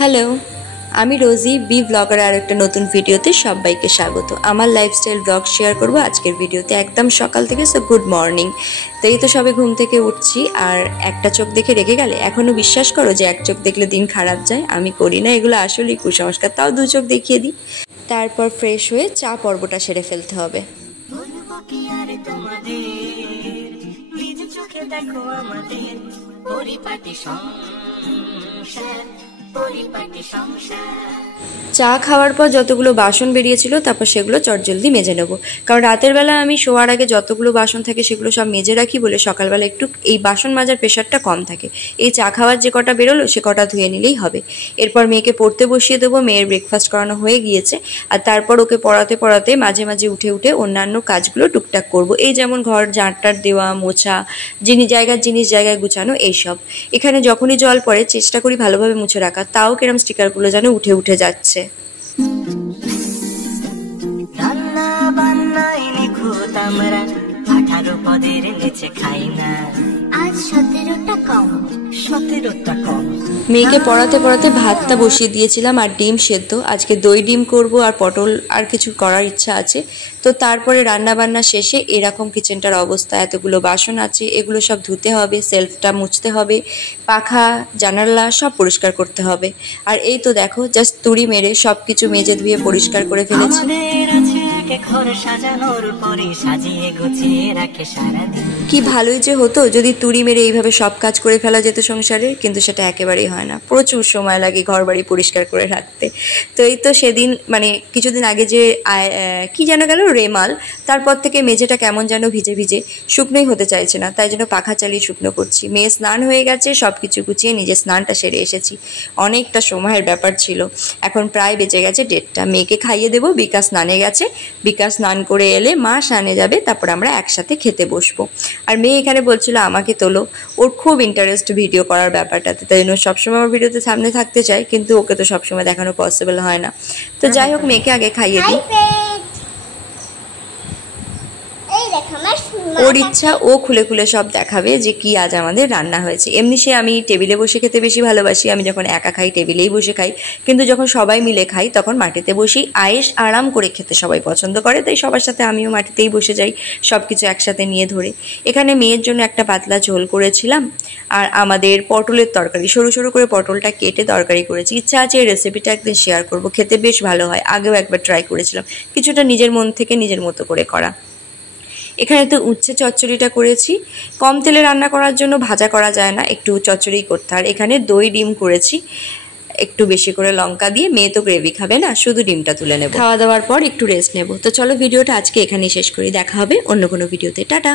Hello, আমি রোজি B blogger আর একটা নতুন ভিডিওতে সবাইকে স্বাগত। আমার লাইফস্টাইল ব্লগ শেয়ার করব আজকের ভিডিওতে একদম সকাল থেকে। So good morning. তো এই তো সবে ঘুম থেকে উঠছি আর একটা চোখ দেখে রেখে গেলে এখনও বিশ্বাস করো যে এক চোখ দেখলে দিন খারাপ যায়? আমি করি না, এগুলো আসলেই কুসংস্কার। তাও দু চোখ দেখিয়ে দিই। তারপর ফ্রেশ হয়ে চা পর্বটা সেরে ফেলতে হবে। চা খাওয়ার পর যতগুলো বাসন বেরিয়েছিল তারপর সেগুলো চটজলদি মেজে নেব, কারণ রাতের বেলা আমি শোয়ার আগে যতগুলো বাসন থাকে সেগুলো সব মেজে রাখি বলে সকালবেলা একটু এই বাসন মাজার প্রেশারটা কম থাকে। এই চা খাওয়ার যে কটা বেরোলো সে কটা ধুয়ে নিলেই হবে। এরপর মেয়েকে পড়তে বসিয়ে দেবো। মেয়ের ব্রেকফাস্ট করানো হয়ে গিয়েছে আর তারপর ওকে পড়াতে পড়াতে মাঝে মাঝে উঠে উঠে অন্যান্য কাজগুলো টুকটাক করব। এই যেমন ঘর ঝাঁটটার দেওয়া, মোছা, জিনিস জায়গায় গুছানো, এইসব। এখানে যখনই জল পড়ে চেষ্টা করি ভালোভাবে মুছে রাখা, তাও কিরম স্টিকারগুলো যেন উঠে উঠে যাচ্ছে। রান্না বান্নায় নিখুঁত আমরা 18 পদের নিচে খাই না, আজ 17টা কম। মেয়েকে পড়াতে পড়াতে ভাতটা বসিয়ে দিয়েছিলাম আর ডিম সেদ্ধ। আজকে দই ডিম করব আর পটল আর কিছু করার ইচ্ছা আছে। তো তারপরে রান্না বান্না শেষে এরকম কিচেনটার অবস্থা। এতগুলো বাসন আছে, এগুলো সব ধুতে হবে, সেলফটা মুছতে হবে, পাখা জানালা সব পরিষ্কার করতে হবে। আর এই তো দেখো জাস্ট তুড়ি মেরে সব কিছু মেজে ধুয়ে পরিষ্কার করে ফেলেছি। কি ভালোই যে হতো যদি তুড়ি মেরে এইভাবে সব কাজ করে ফেলা যেত সংসারে, কিন্তু সেটা একেবারেই হয় না। প্রচুর সময় লাগে ঘর বাড়ি পরিষ্কার করে রাখতে। তো এই তো সেদিন মানে কিছুদিন আগে যে কি যেন গেল রেমাল, তারপর থেকে মেঝেটা কেমন যেন ভিজে ভিজে শুকনোই হতে চাইছে না, তাই জন্য পাখা চালিয়ে শুকনো করছি। মেয়ে স্নান হয়ে গেছে, সব কিছু গুছিয়ে নিজের স্নানটা সেরে এসেছি। অনেকটা সময়ের ব্যাপার ছিল। এখন প্রায় বেঁচে গেছে 1:30। মেয়েকে খাইয়ে দেবো, বিকাশ স্নানে গেছে। বিকাশ স্নান করে এলে মা স্নানে যাবে, তারপর আমরা একসাথে খেতে বসবো। আর মেয়ে এখানে বলছিল আমাকে তোলো, ওর খুব ইন্টারেস্ট ভিডিও করার ব্যাপারটাতে, তাই জন্য সবসময় আমার ভিডিওতে সামনে থাকতে চাই, কিন্তু ওকে তো সবসময় দেখানো পসিবল হয় না। তো যাই হোক, মেয়েকে আগে খাইয়ে দিই। ওর ইচ্ছা, ও খুলে খুলে সব দেখাবে যে কি আজ আমাদের রান্না হয়েছে। এমনি সে আমি টেবিলে বসে খেতে বেশি ভালোবাসি। আমি যখন একা খাই টেবিলেই বসে খাই, কিন্তু যখন সবাই মিলে খাই তখন মাটিতে বসেই আয়েশ আরাম করে খেতে সবাই পছন্দ করে, তাই সবার সাথে আমিও মাটিতেই বসে যাই সব কিছু একসাথে নিয়ে ধরে। এখানে মেয়ের জন্য একটা পাতলা ঝোল করেছিলাম আর আমাদের পটলের তরকারি, সরু সরু করে পটলটা কেটে তরকারি করেছি। ইচ্ছা আছে এই রেসিপিটা একদিন শেয়ার করবো, খেতে বেশ ভালো হয়। আগেও একবার ট্রাই করেছিলাম, কিছুটা নিজের মন থেকে নিজের মতো করে করা। এখানে তো উচ্ছে চচ্চড়িটা করেছি। কম তেলে রান্না করার জন্য ভাজা করা যায় না, একটু চচ্চড়ি করতে হয়। এখানে দই ডিম করেছি একটু বেশি করে লঙ্কা দিয়ে। মেয়ে তো গ্রেভি খাবে না, শুধু ডিমটা তুলে নেব। খাওয়া দাওয়ার পর একটু রেস্ট নেব। তো চলো ভিডিওটা আজকে এখানেই শেষ করি, দেখা হবে অন্য কোনো ভিডিওতে। টাটা।